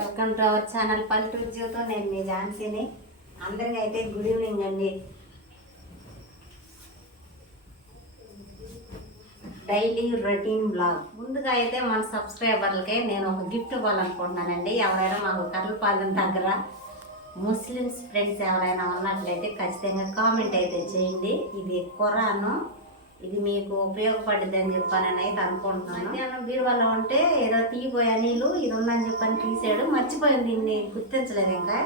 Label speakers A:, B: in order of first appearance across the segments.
A: Welcome to our channel పల్లెటూరు జీవితం నేను మీ ఝాన్సీని. అందరికీ అయితే గుడ్ ఈవినింగ్ అండి. డైలీ రొటీన్ బ్లాగ్ ముందుగా అయితే మన సబ్స్క్రైబర్లకి నేను ఒక గిఫ్ట్ ఇవ్వాలనుకుంటున్నానండి. ఎవరైనా మాకు కర్రపాలెం దగ్గర ముస్లిమ్స్ ఫ్రెండ్స్ ఎవరైనా ఉన్నట్లయితే ఖచ్చితంగా కామెంట్ అయితే చేయండి. ఇది ఖురాను ఇది మీకు ఉపయోగపడుద్ది అని చెప్పానని అయితే అనుకుంటున్నాను. మధ్యాహ్నం బీరువాలో ఉంటే ఏదో తీయబోయే నీళ్ళు ఇది ఉందని చెప్పని తీసాడు. మర్చిపోయింది దీన్ని గుర్తించలేదు ఇంకా.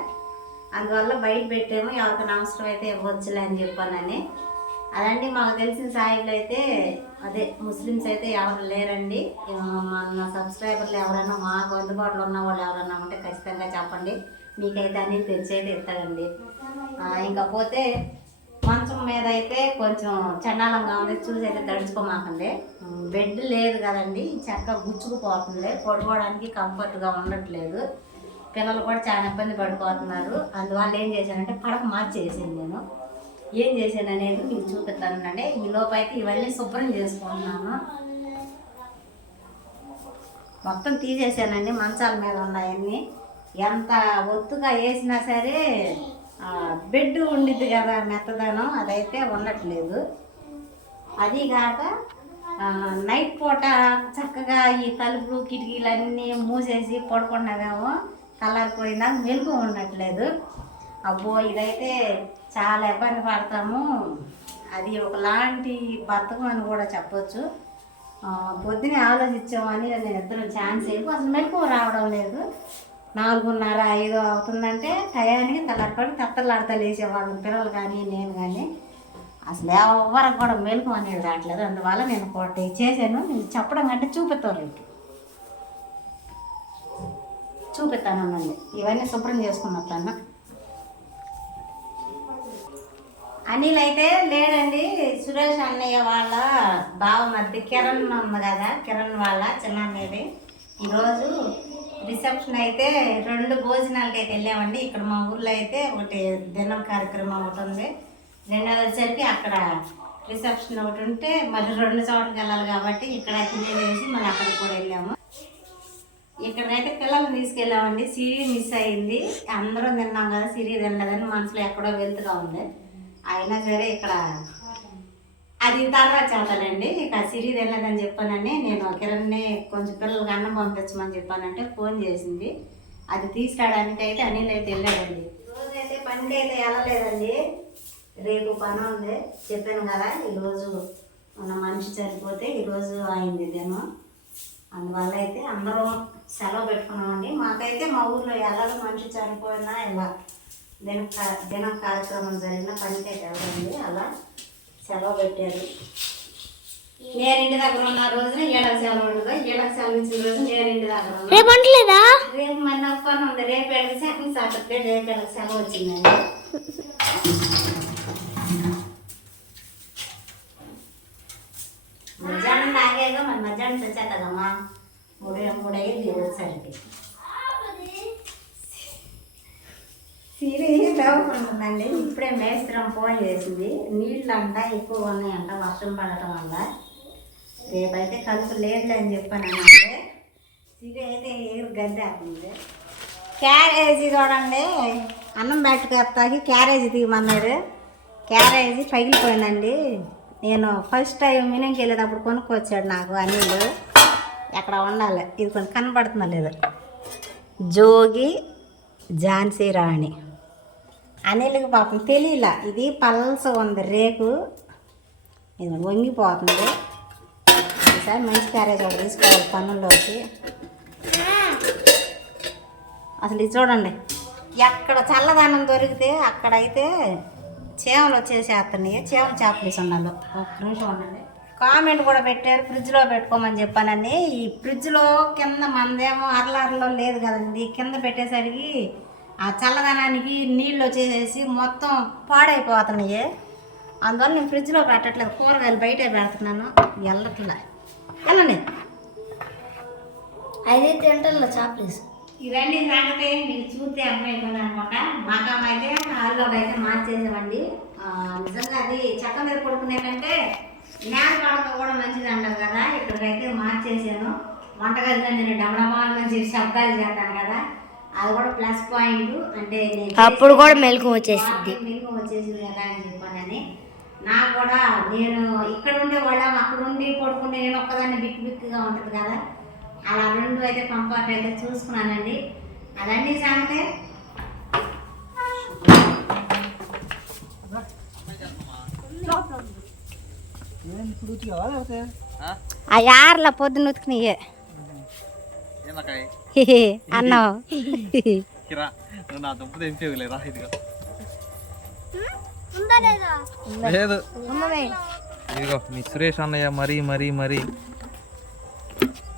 A: అందువల్ల బయట పెట్టాము ఎవరికైనా అవసరం అయితే ఇవ్వచ్చులే అని చెప్పానని. అదండి మాకు తెలిసిన సాయిలు అయితే అదే ముస్లిమ్స్ అయితే ఎవరు లేరండి. మన సబ్స్క్రైబర్లు ఎవరైనా మాకు అందుబాటులో ఉన్న వాళ్ళు ఎవరైనా ఉంటే ఖచ్చితంగా చెప్పండి. మీకైతే అన్ని తెచ్చైతే ఇస్తాడండి. ఆ, ఇంకా పోతే మంచం మీద అయితే కొంచెం చండాలంగా ఉంది. చూసి అయితే తడుచుకోమాకండి. బెడ్ లేదు కదండి. చక్క గుచ్చుకుపోతుంది. పడుకోవడానికి కంఫర్ట్గా ఉండట్లేదు. పిల్లలు కూడా చాలా ఇబ్బంది పడిపోతున్నారు. అందువల్ల ఏం చేశానంటే పడక మార్చేసాను నేను. ఏం చేశాను అనేది మీకు చూపిస్తానండి. ఈ లోపైతే ఇవన్నీ శుభ్రం చేసుకుంటున్నాను. మొత్తం తీసేసానండి మంచాల మీద ఉన్నాయన్నీ ఎంత ఒత్తుగా వేసినా సరే బెడ్ ఉండిద్ది కదా మెత్తదనం అదైతే ఉండట్లేదు. అది కాక నైట్ పూట చక్కగా ఈ తలుపులు కిటికీలు అన్నీ మూసేసి పడుకున్నామేమో కలరిపోయిందా మెలకు ఉండట్లేదు. అబ్బో ఇదైతే చాలా ఇబ్బంది పడతాము. అది ఒకలాంటి బతకం అని కూడా చెప్పొచ్చు. పొద్దునే ఆలోచించామని నేను ఇద్దరం ఛాన్స్ అయిపో అసలు మెలకు రావడం లేదు. నాలుగున్నర ఐదు అవుతుందంటే టయానికి తలపడి తత్తలాడతా లేచేవాళ్ళం పిల్లలు కానీ నేను కానీ అసలు ఎవరికి కూడా మెలకు అనేది రావట్లేదు. అందువల్ల నేను ఒకటి చేశాను. నేను చెప్పడం కంటే చూపిస్తాను మీకు చూపిస్తానండి ఇవన్నీ శుభ్రం చేసుకున్న తను. అనిల్ అయితే లేడండి. సురేష్ అన్నయ్య వాళ్ళ బావ మధ్య కిరణ్ ఉంది కదా కిరణ్ వాళ్ళ చిన్నది ఈరోజు రిసెప్షన్ అయితే రెండు భోజనాలకి అయితే వెళ్ళామండి. ఇక్కడ మా ఊర్లో అయితే ఒకటి దినం కార్యక్రమం ఒకటి ఉంది. రెండోది వచ్చరికి అక్కడ రిసెప్షన్ ఒకటి ఉంటే మరి రెండు చోట్లకి వెళ్ళాలి కాబట్టి ఇక్కడ తినేసి మళ్ళీ అక్కడికి కూడా వెళ్ళాము. ఇక్కడైతే పిల్లల్ని తీసుకెళ్ళామండి. సిరి మిస్ అయింది. అందరం తిన్నాం కదా సిరి తినలేదని మనసులో ఎక్కడో వెళ్తుగా ఉంది. అయినా సరే ఇక్కడ అది తర్వాత చెప్తానండి ఇక సిరి వెళ్ళదని చెప్పానని నేను కిరణ్ని కొంచెం పిల్లలకి అన్నం పంపించమని చెప్పానంటే ఫోన్ చేసింది. అది తీసుకురావడానికి అయితే అనిల్ అయితే వెళ్ళాడండి. రోజైతే పనికి అయితే వెళ్ళలేదండి. రేపు పని ఉంది. చెప్పాను కదా ఈరోజు మన మనిషి చనిపోతే ఈరోజు అయింది ఇదేమో. అందువల్ల అయితే అందరం సెలవు పెట్టుకున్నామండి. మాకైతే మా ఊర్లో ఎలాగో మనిషి చనిపోయినా ఇలా దిన దినం కార్యక్రమం జరిగిన పనికైతే వెళ్ళండి అలా. సెలవు పెట్టారు. నేను ఇంటి దగ్గర ఉన్న రోజున ఏళ్ళకి సెలవు ఉండదు. ఏళ్ళకి సెలవు ఇచ్చిన రోజు నేను ఇంటి దగ్గర
B: రేపు అంటలేదా
A: రేపు మన పని ఉంది. రేపు ఏళ్ళకి సెకండ్ సాటర్డే రేపు ఏళ్ళకి సెలవు వచ్చిందండి. మధ్యాహ్నం తాగాక మన మధ్యాహ్నం తెచ్చేద్దమ్మా మూడు మూడు అయ్యింది వచ్చేసరికి సిరి ఇప్పుడే మేస్త్రం ఫోన్ చేసింది నీళ్ళు అంట ఎక్కువ ఉన్నాయంట వర్షం పడటం వల్ల. రేపైతే కలుపు లేదు అని చెప్పాను అంటే సిరి అయితే ఏరు గద్దేస్తుంది క్యారేజీ చూడండి. అన్నం పెట్టుకొస్తాకి క్యారేజీ తీయమన్నారు. క్యారేజీ పగిలిపోయిందండి. నేను ఫస్ట్ టైం మినంకి వెళ్ళేటప్పుడు కొనుక్కొచ్చాడు నాకు అనిల్ ఎక్కడ ఉండాలి? ఇది కొంచెం కనబడుతుందా లేదు. జోగి ఝాన్సీ రాణి. అనిల్కి పాపం తెలియలా ఇది పలస ఉంది. రేకు. ఇది వంగిపోతుంది. ఈసారి మంచి క్యారేజ్ ఒకటి తీసుకోవాలి పనుల్లోకి. అసలు ఇది చూడండి. ఎక్కడ చల్లదనం దొరికితే అక్కడైతే చేమలు వచ్చేసేస్తున్నాయి. చేమలు చేపలు ఉండాలి? ఒక నిమిషం ఉండండి. కామెంట్ కూడా పెట్టారు. ఫ్రిడ్జ్లో పెట్టుకోమని చెప్పానని ఈ ఫ్రిడ్జ్లో కింద మందేమో అరల అరలరలో లేదు కదండి. కింద పెట్టేసరికి ఆ చల్లదనానికి నీళ్ళు వచ్చేసేసి మొత్తం పాడైపోతున్నాయి. అందువల్ల నేను ఫ్రిడ్జ్లో పెట్టట్లేదు కూరగాయలు బయటే పెడుతున్నాను. వెళ్ళట్లే వెళ్ళండి
B: అయితే తింటాను చాప్లీస్
A: ఇవన్నీ సంగతి మీకు చూస్తే అర్థమైపోయింది అనమాట మకాం అయితే హాల్లోకి అయితే మార్చేసామండి ఆ, నిజంగా అది చెక్క మీద పడుకునే కంటే నేల పడక కూడా మంచిది అంటారు కదా. ఇక్కడికైతే మార్చేసాను వంటగదిలో నేను డమడమాల నుంచి శబ్దాలు చేస్తాను కదా. అది కూడా ప్లస్ పాయింట్ అంటే నేను
B: అప్పుడు కూడా మెలకు వచ్చేసింది
A: మీకు వచ్చేసింది కదా అని చెప్పానని. నాకు కూడా నేను ఇక్కడ ఉండే వాళ్ళం అక్కడ ఉండి పడుకుంటే నేను ఒక్కదాన్ని బిక్కు బిక్కుగా ఉంటుంది కదా. అలా రెండు అయితే కంఫర్ట్ అయితే చూసుకున్నానండి. అదండి సంగతే ఆ యార్ల పొద్దున ఉతికినాయే.
C: ఏందకాయ
A: అన్నం.
C: కిరా నువ్వు నా దుంప తెంపేవిలేరా ఇదిగో. లేదు? ఇదిగో మీ సురేష్ అన్నయ్య మరీ మరీ మరీ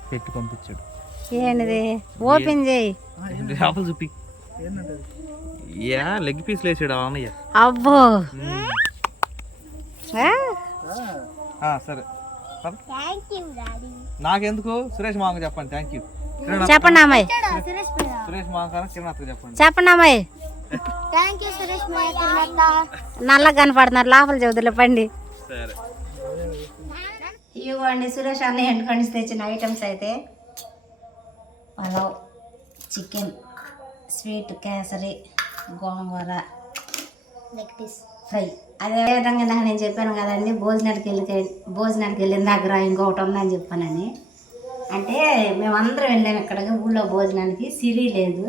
C: పెట్టి పంపించాడు.
A: ఏంటిది? ఓపెన్ చేయి.
C: చేపలు చూపి. యా లెగ్ పీస్ వేసాడు అన్నయ్య?
A: అబ్బో.
C: సరే. నాకెందుకు? సురేష్ మామకు చెప్పండి. థ్యాంక్ యూ
A: చెప్పండి అమ్మాయి.
C: సురేష్ మామ కిరణ్ అత్తకు చెప్పండి.
A: చెప్పండి అమ్మాయి.
B: థ్యాంక్ యూ సురేష్
A: నల్లగా కనపడుతున్నారు. లోపల చదువులే పండి.
C: సరే.
A: ఇవ్వండి సురేష్ అన్న ఎండుకొని తెచ్చిన ఐటమ్స్ అయితే. Pulao chicken sweet kesari gongura
B: leg piece.
A: Fry. అదే విధంగా ఇందాక నేను చెప్పాను కదండి భోజనానికి వెళ్ళి భోజనానికి వెళ్ళిన దగ్గర ఇంకొకటి ఉందని చెప్పానని. అంటే మేమందరం వెళ్ళాము ఇక్కడికి ఊళ్ళో భోజనానికి. సిరి లేదు.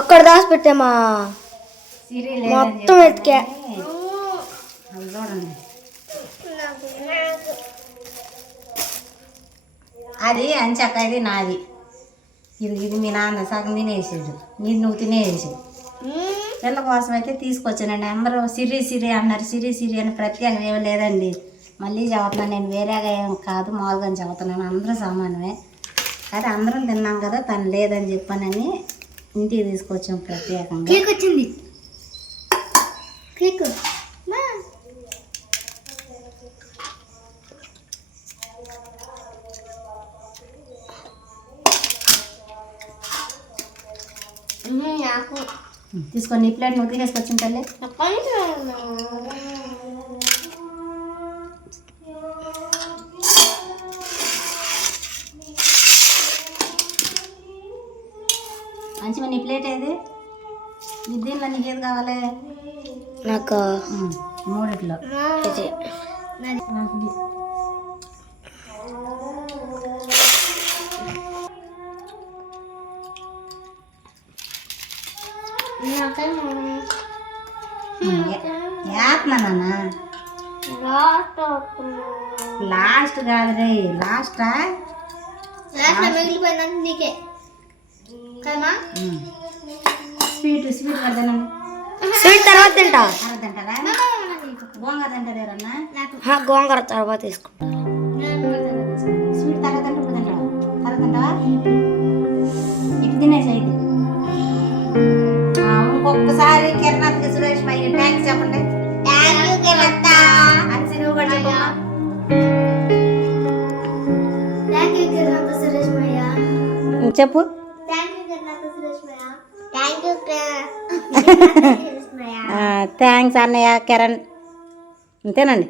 B: అక్కడ దాచి పెట్టామా
A: సిరి
B: మొత్తం వెతికా.
A: అది చూడండి అది అంచక్క ఇది నాది. ఇది ఇది మీ నాన్న సగం తినేసాడు. నీది నువ్వు తినేసాడు పిల్ల కోసం అయితే తీసుకొచ్చానండి. అందరూ సిరి సిరి అన్నారు. సిరి సిరి అని ప్రత్యేకం ఏమీ లేదండి. మళ్ళీ చెబుతున్నాను నేను వేరేగా ఏం కాదు మామూలుగా చెబుతున్నాను అందరూ సమానమే కానీ అందరం తిన్నాం కదా తను లేదని చెప్పానని ఇంటికి తీసుకొచ్చాం ప్రత్యేకంగా.
B: కేక్ వచ్చింది. కేక్.
A: తీసుకొని ఈ ప్లేట్ నువ్వు తీసుకొచ్చిన తల్లి. ప్లేట్ ఏది నీ దీనిలో నీకు ఏది కావాలి
B: నాకు
A: ఉమ్, మూడిట్లో
B: ఇది.
A: నాకు ఇది. ఉమ్, ఏ- ఏత్నా నాన్న లాస్ట్ కాదు రే లాస్టా
B: మిగిలిపోయిందంటే నీకే కదమ్మా
A: స్వీట్ స్వీట్ కడతాను
B: స్వీట్ తర్వాత తింటా.
A: తింటారా? గోంగూర తింటారేరన్నా
B: గోంగూర తర్వాత తీసుకుంటా.
A: స్వీట్ తర్వాత తింటే ఇప్పుడు తింటావా? తర్వాత తింటావా? ఇటు తినేసి అయితే ఆ, ఇంకొకసారి కిరణాథ్కి సురేష్ పై థ్యాంక్స్ చెప్పండి. నువ్వు కూడా చెప్పమ్మా. చెప్పు. థ్యాంక్స్ అన్నయ్య కిరణ్. అంతేనండి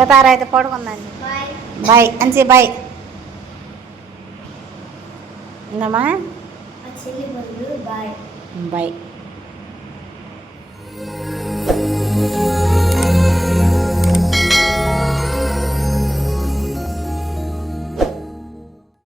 A: సితార అయితే పడుకుందండి.
B: బాయ్.
A: అంచి బాయ్. ఉందమ్మా
B: బాయ్.
A: బాయ్.